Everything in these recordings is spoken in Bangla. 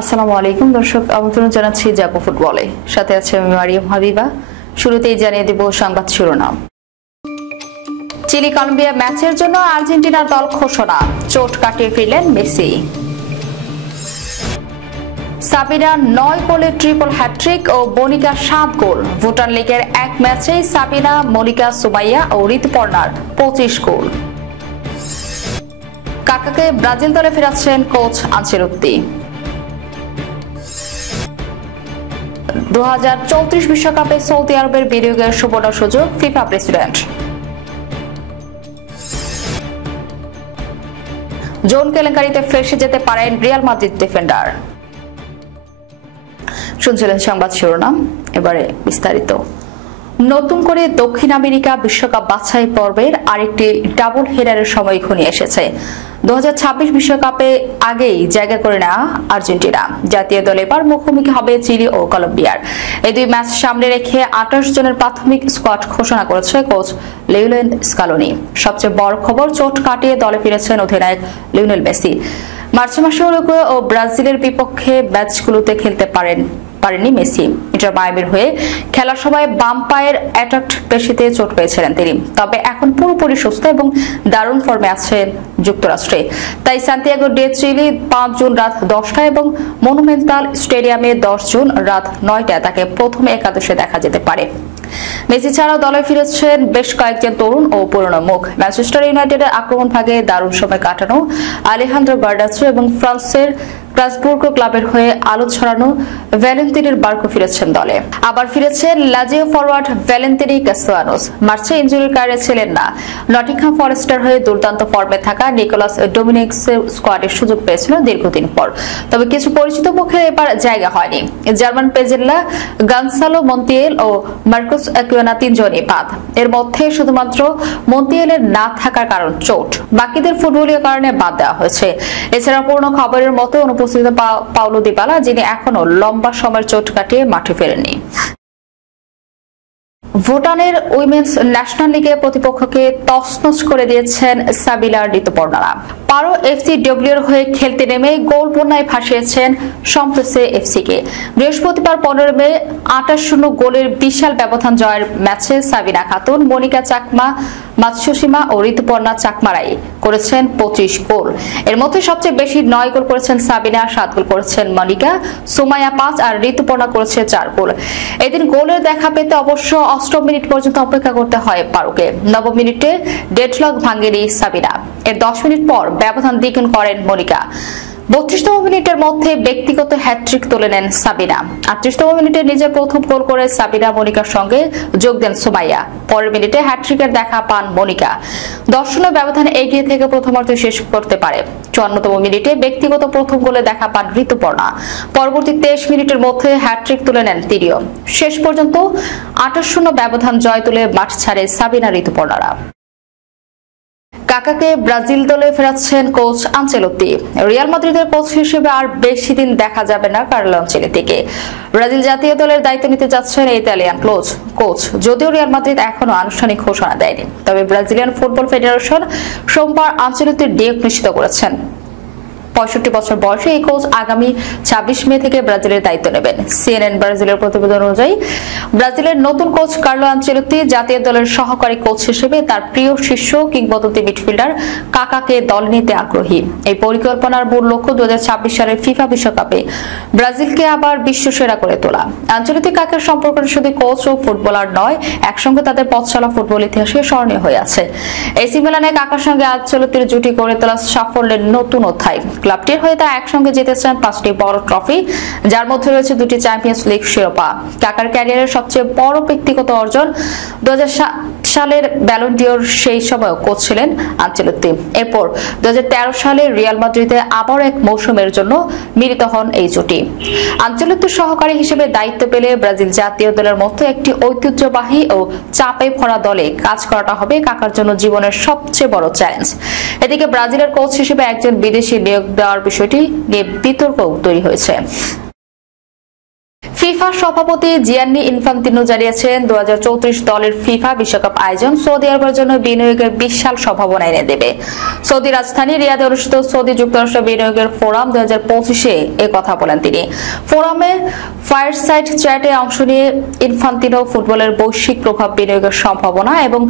আসসালামু আলাইকুম দর্শক, আমন্ত্রণ জানাচ্ছি জাগো ফুটবলে। সাথে আছে আমি মারিয়াম হাবিবা। শুরুতেই জানিয়ে দেব সংবাদ শিরোনাম। চিলি কলম্বিয়া ম্যাচের জন্য আর্জেন্টিনার দল ঘোষণা, চোট কাটিয়ে ফিরলেন মেসি। সাবিনা 9 গোলে ট্রিপল হ্যাট্রিক ও মনিকা 7 গোল। ভুটান লিগের এক ম্যাচেই সাবিনা, মনিকা, সুমাইয়া ও ঋতুপর্ণার 25 গোল। কাকাকে ব্রাজিল দলে ফেরাচ্ছেন কোচ আনচেলোত্তি। 2034 বিশ্বকাপে সৌদি আরবের বিনিয়োগের সুবর্ণ সুযোগ, ফিফা প্রেসিডেন্ট। জোন কেলেঙ্কারিতে ফেঁসে যেতে পারেন রিয়াল মাদ্রিদ ডিফেন্ডার। শুনছিলেন সংবাদ শিরোনাম, এবারে বিস্তারিত। নতুন করে দক্ষিণ আমেরিকা বিশ্বকাপ বাছাই পর্বের আরেকটি ডাবল হেডারের সময় ঘনিয়ে এসেছে। 2026 বিশ্বকাপে আগেই জায়গা করে নেওয়া আর্জেন্টিনা জাতীয় দল এবার মুখোমুখি হবে চিলি ও কলম্বিয়ার। এই দুই ম্যাচ সামনে রেখে 28 জনের প্রাথমিক স্কোয়াড ঘোষণা করেছে কোচ লিওনেল স্কালোনি। সবচেয়ে বড় খবর, চোট কাটিয়ে দলে ফিরেছেন অধিনায়ক লিওনেল মেসি। মার্চ মাসে উরুগুয়ে ও ব্রাজিলের বিপক্ষে ম্যাচগুলোতে খেলতে পারেননি মেসি। ইন্টার মায়ামির হয়ে খেলার সময় বাম পায়ের অ্যাটাক পেশিতে চোট পেয়েছিলেন তিনি, তবে এখন পুরোপুরি সুস্থ এবং দারুণ ফর্মে আছেন যুক্তরাষ্ট্রে। তাই সান্তিয়াগো ডে চিলি 5 জুন রাত 10টায় এবং মনুমেন্টাল স্টেডিয়ামে 10 জুন রাত 9টায় তাকে প্রথমে একাদশে দেখা যেতে পারে। মেসি ছাড়াও দলে ফিরেছেন বেশ কয়েকজন তরুণ ও পুরনো মুখ। ম্যানচেস্টার ইউনাইটেডের আক্রমণ ভাগে দারুণ সময় কাটানো আলেহান্দ্রো গার্নাচো এবং ফ্রান্সের স্ট্রাসবুর্গ ক্লাবের হয়ে আলো ছড়ানো ভ্যালেন্তিনির বার্কো ফিরেছেন দলে। আবার ফিরেছেন লাজিও ফরওয়ার্ড ভ্যালেন্তিনি ক্যাসিয়ানোস। মার্চে ইনজুরির কারণে ছিলেন না। নটিংহাম ফরেস্টের হয়ে দুর্দান্ত ফর্মে থাকা নিকোলাস ডোমিনিক্স স্কোয়াডের সুযোগ পেয়েছিল দীর্ঘদিন পর, তবে কিছু পরিচিত মুখে এবার জায়গা হয়নি। জার্মান পেজেল্লা, গানসালো মন্তিয়েল ও মার্কুস অ্যাকুয়ানা তিনজনই বাদ। এর মধ্যে শুধুমাত্র মন্তিয়েলের না থাকার কারণ চোট, বাকিদের ফুটবলীয় কারণে বাদ দেওয়া হয়েছে। এছাড়া পূর্ণ খবরের মতো অনুপস্থিত পাওলো দিবালা, যিনি এখনো লম্বা সময়ের চোট কাটিয়ে মাঠে ফেরেননি। ভুটানের উইমেন্স ন্যাশনাল লিগে প্রতিপক্ষকে তছনছ করে দিয়েছেন সাবিলার ঋতুপর্ণারা। পারো এফসিডব্লিউর হয়ে খেলতে নেমে গোল বন্যায় ভাসিয়েছেন সম্প্রেসে এফসিকে। বৃহস্পতিবার 15 মে 28-0 গোলের বিশাল ব্যবধান জয়ের ম্যাচে সাবিনা খাতুন, মনিকা চাকমা, মাতসুশিমা ও ঋতুপর্ণা চাকমারাই করেছেন 25 গোল। এর মধ্যে সবচেয়ে বেশি 9 গোল করেছেন সাবিনা, 7 গোল করেছেন মনিকা, সুমাইয়া 5 আর ঋতুপর্ণা করেছে 4 গোল। এদিন গোলের দেখা পেতে অবশ্য 8 মিনিট পর্যন্ত অপেক্ষা করতে হয় পারোকে। 9 মিনিটে ডেডলক ভাঙেনি সাবিনা। এর 10 মিনিট পর ব্যবধান দ্বিগুণ করেন মনিকা। 32তম মিনিটের মধ্যে ব্যক্তিগত হ্যাটট্রিক তুলে নেন সাবিনা। 38তম মিনিটে নিজের প্রথম গোল করে সাবিনা মনিকার সঙ্গে যোগ দেন সুমাইয়া। পরের মিনিটে হ্যাটট্রিকের দেখা পান মনিকা। 10-0 ব্যবধানে এগিয়ে থেকে প্রথমার্ধ শেষ করতে পারে। 54তম মিনিটে ব্যক্তিগত প্রথম গোলে দেখা পান ঋতুপর্ণা। পরবর্তী 23 মিনিটের মধ্যে হ্যাটট্রিক তুলে নেন তিনিও। শেষ পর্যন্ত 28-0 ব্যবধান জয় তুলে মাঠ ছাড়ে সাবিনা ঋতুপর্ণারা। কাকাকে ব্রাজিল দলে ফেরাচ্ছেন কোচ আনচেলোত্তি। রিয়াল মাদ্রিদের কোচ হিসেবে আর বেশি দিন দেখা যাবে না কার্লো আনচেলোত্তিকে। ব্রাজিল জাতীয় দলের দায়িত্ব নিতে যাচ্ছেন ইতালিয়ান কোচ। যদিও রিয়াল মাদ্রিদ এখনো আনুষ্ঠানিক ঘোষণা দেয়নি, তবে ব্রাজিলিয়ান ফুটবল ফেডারেশন সোমবার আনচেলোত্তির নিয়োগ নিশ্চিত করেছেন। 65 বছর বয়সে এই কোচ আগামী 26 মে থেকে ব্রাজিলের দায়িত্ব নেবেন। সিএনএন ব্রাজিলের প্রতিবেদন অনুযায়ী ব্রাজিলের নতুন কোচ কার্লো আনচেলোত্তি জাতীয় দলের সহকারী কোচ হিসেবে তার প্রিয় শীর্ষ কিংবদন্তি মিডফিল্ডার কাকাকে দলে নিতে আগ্রহী। এই পরিকল্পনার মূল লক্ষ্য 2026 সালের ফিফা বিশ্বকাপে ব্রাজিলকে আবার বিশ্বসেরা করে তোলা। আনচেলোত্তি কাকার সম্পর্কটা শুধু কোচ ও ফুটবলার নয়, একসঙ্গে তাদের পথ চলা ফুটবল ইতিহাসে স্মরণীয় হয়ে আছে। এসি মিলানে কাকার সঙ্গে আনচেলোত্তির জুটি করে তোলা সাফল্যের নতুন অধ্যায়। ক্লাবটির হয়ে তারা একসঙ্গে জিতেছেন 5টি বড় ট্রফি, যার মধ্যে রয়েছে 2টি চ্যাম্পিয়ন্স লিগ শিরোপা। কাকার ক্যারিয়ারের সবচেয়ে বড় ব্যক্তিগত অর্জন 2007 সালের ব্যালন ডিওর, সেই সময় কোচ ছিলেন আনচেলোত্তি। এরপর 2013 সালে রিয়াল মাদ্রিদে আবার এক মৌসুমের জন্য মিলিত হন এই জুটি। আনচেলোত্তির সহকারী হিসেবে দায়িত্ব পেলে ব্রাজিল জাতীয় দলের মতো একটি ঐতিহ্যবাহী ও চাপে ভরা দলে কাজ করাটা হবে কাকার জন্য জীবনের সবচেয়ে বড় চ্যালেঞ্জ। এদিকে ব্রাজিলের কোচ হিসেবে একজন বিদেশি নিয়োগ দেওয়ার বিষয়টি নিয়ে বিতর্ক তৈরি হয়েছে। ফিফা সভাপতি জিয়ান্নি ইনফান্তিনো জানিয়েছেন 2034 দলের ফিফা বিশ্বকাপ আয়োজন সৌদি আরবের জন্য বিনিয়োগের বিশাল সম্ভাবনা এনে দেবে। সৌদি রাজধানী রিয়াদে অনুষ্ঠিত সৌদি যুক্তরাষ্ট্র বিনিয়োগের ফোরাম 2025-এ এ কথা বলেন তিনি। ফোরামে ফায়ারসাইড চ্যাটে অংশ নিয়ে ইনফান্তিনো ফুটবলের বৈশ্বিক প্রভাব, বিনিয়োগের সম্ভাবনা এবং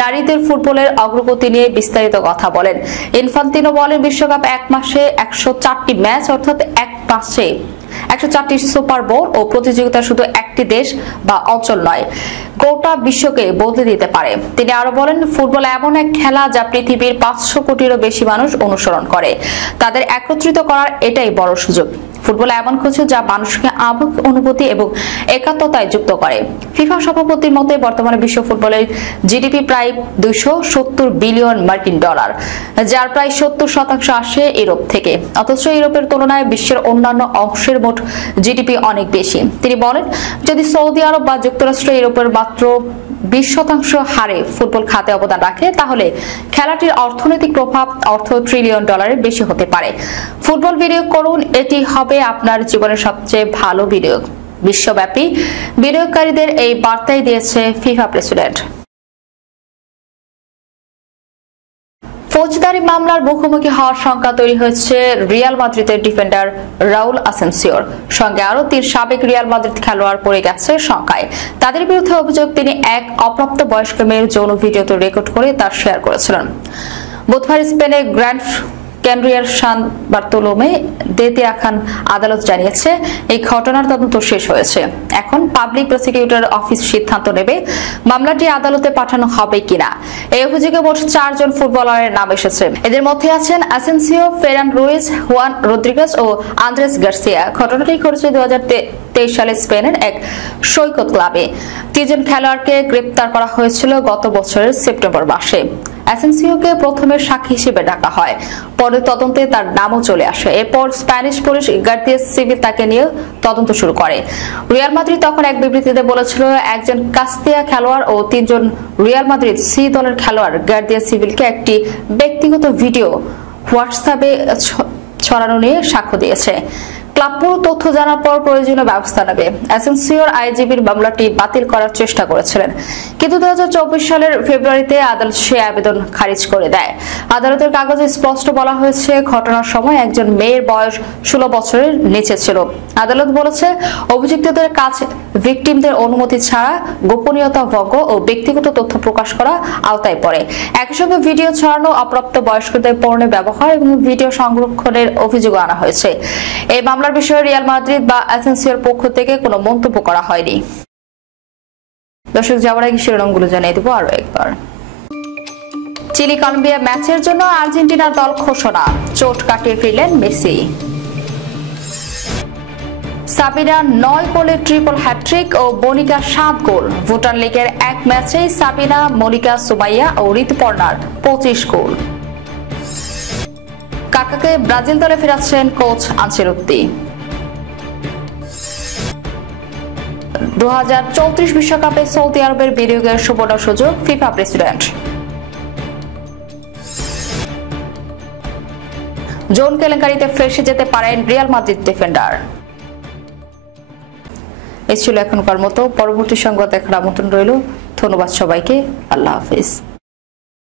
নারীদের ফুটবলের অগ্রগতি নিয়ে বিস্তারিত কথা বলেন। ইনফান্তিনো বলেন, বিশ্বকাপ এক মাসে 104টি ম্যাচ, অর্থাৎ এক মাসে 104টি সুপার বোল ও প্রতিযোগিতা শুধু একটি দেশ বা অঞ্চল নয়, গোটা বিশ্বকে বদলে দিতে পারে। তিনি আরো বলেন, ফুটবল এমন এক খেলা যা পৃথিবীর 500 কোটিরও বেশি মানুষ অনুসরণ করে। তাদের একত্রিত করার এটাই বড় সুযোগ। ফুটবল এমন কিছু যা মানুষকে আবেগ, অনুভূতি এবং একাত্মতায় যুক্ত করে। ফিফা সভাপতির মতে বর্তমানে বিশ্ব ফুটবলের জিডিপি প্রায় 270 বিলিয়ন মার্কিন ডলার, যার প্রায় 70% আসে ইউরোপ থেকে। অথচ ইউরোপের তুলনায় বিশ্বের অন্যান্য অংশের মোট জিডিপি অনেক বেশি। তিনি বলেন, যদি সৌদি আরব বা যুক্তরাষ্ট্র ইউরোপের মাত্র 20% হারে ফুটবল খাতে অবদান রাখে, তাহলে খেলাটির অর্থনৈতিক প্রভাব $1 ট্রিলিয়ন বেশি হতে পারে। ফুটবল বিনিয়োগ করুন, এটি হবে আপনার জীবনের সবচেয়ে ভালো বিনিয়োগ। বিশ্বব্যাপী বিনিয়োগকারীদের এই বার্তাই দিয়েছে ফিফা প্রেসিডেন্ট। ফৌজদারি মামলার মুখোমুখি হওয়ার শঙ্কা তৈরি হয়েছে রিয়াল মাদ্রিদের ডিফেন্ডার রাউল আসেনসিওর সঙ্গে। আরো 3 সাবেক রিয়াল মাদ্রিদ খেলোয়াড় পড়ে গেছে শঙ্কায়। তাদের বিরুদ্ধে অভিযোগ, তিনি এক অপ্রাপ্ত বয়স্ক মেয়ের যৌন ভিডিওতে রেকর্ড করে তা শেয়ার করেছিলেন। বুধবার স্পেনের গ্র্যান্ড ক্যানারিয়ার সান বার্তোলোমে দে তেরাখান আদালত জানিয়েছে, এই ঘটনার তদন্ত শেষ হয়েছে। এখন পাবলিক প্রসিকিউটর অফিস সিদ্ধান্ত নেবে মামলাটি আদালতে পাঠানো হবে কিনা। এই অভিযোগে মোট 4 জন ফুটবলারের নাম এসেছে। এদের মধ্যে আছেন আসেনসিও, ফেরান রুইজ, হুয়ান রদ্রিগেজ ও আন্দ্রেস গার্সিয়া। ঘটনাটি ঘটেছে 2023 সালে স্পেনের এক সৈকত ক্লাবে। 3 জন খেলোয়াড়কে গ্রেপ্তার করা হয়েছিল গত বছরের সেপ্টেম্বর মাসে। অ্যাসেনসিওকে প্রথমে সাক্ষী হিসেবে ডাকা হয়, পরে তদন্তে তার নামও চলে আসে। এরপর স্প্যানিশ পুলিশ গার্দিয়া সিভিল তাকে নিয়ে তদন্ত শুরু করে। রিয়াল মাদ্রিদ তখন এক বিবৃতিতে বলেছিল, একজন কাস্তিয়া খেলোয়াড় ও 3 জন রিয়াল মাদ্রিদ সি দলের খেলোয়াড় গার্দিয়া সিভিলকে একটি ব্যক্তিগত ভিডিও হোয়াটসঅ্যাপে ছড়ানো নিয়ে সাক্ষ্য দিয়েছে। ক্লাব পুরো তথ্য জানার পর প্রয়োজনীয় ব্যবস্থা নেবে। অ্যাসেনসিওর আইজিবির মামলাটি বাতিল করার চেষ্টা করেছিলেন, কিন্তু 2024 সালের ফেব্রুয়ারিতে আদালত সে আবেদন খারিজ করে দেয়। আদালতের কাগজে স্পষ্ট বলা হয়েছে, ঘটনার সময় একজন মেয়ের বয়স 16 বছরের নিচে ছিল। আদালত বলেছে, অভিযুক্তদের কাছে ভিকটিমদের অনুমতি ছাড়া গোপনীয়তা ভঙ্গ ও ব্যক্তিগত তথ্য প্রকাশ করা আওতায় পড়ে। একই সঙ্গে ভিডিও ছড়ানো, অপ্রাপ্ত বয়স্কদের পণ্যে ব্যবহার এবং ভিডিও সংরক্ষণের অভিযোগ আনা হয়েছে। এই মামলার বিষয়ে রিয়াল মাদ্রিদ বা অ্যাসেনসিওর পক্ষ থেকে কোনো মন্তব্য করা হয়নি। দর্শক, যাওয়ার আগে শিরোনামগুলো জানিয়ে দেব আরো একবার। চিলি কলম্বিয়া ম্যাচের জন্য আর্জেন্টিনা দল ঘোষণা, চোট কাটিয়ে ফিরলেন মেসি। সাবিনা 9 গোলে ট্রিপল হ্যাট্রিক ও মনিকা 7 গোল। ভুটান লিগের এক ম্যাচেই সাবিনা, মনিকা, সুমাইয়া ও ঋতুপর্ণার 25 গোল। কাকাকে ব্রাজিল দলে ফেরাচ্ছেন কোচ আনচেলত্তি। 2034 বিশ্বকাপে সৌদি আরবের বিনিয়োগের সুবর্ণ সুযোগ, ফিফা প্রেসিডেন্ট। জোন কেলেঙ্কারিতে ফেঁসে যেতে পারেন রিয়াল মাদ্রিদ ডিফেন্ডার। এই ছিল এখনকার মতো। পরবর্তী সংবাদ দেখার আমন্ত্রণ রইল। ধন্যবাদ সবাইকে। আল্লাহ হাফিজ।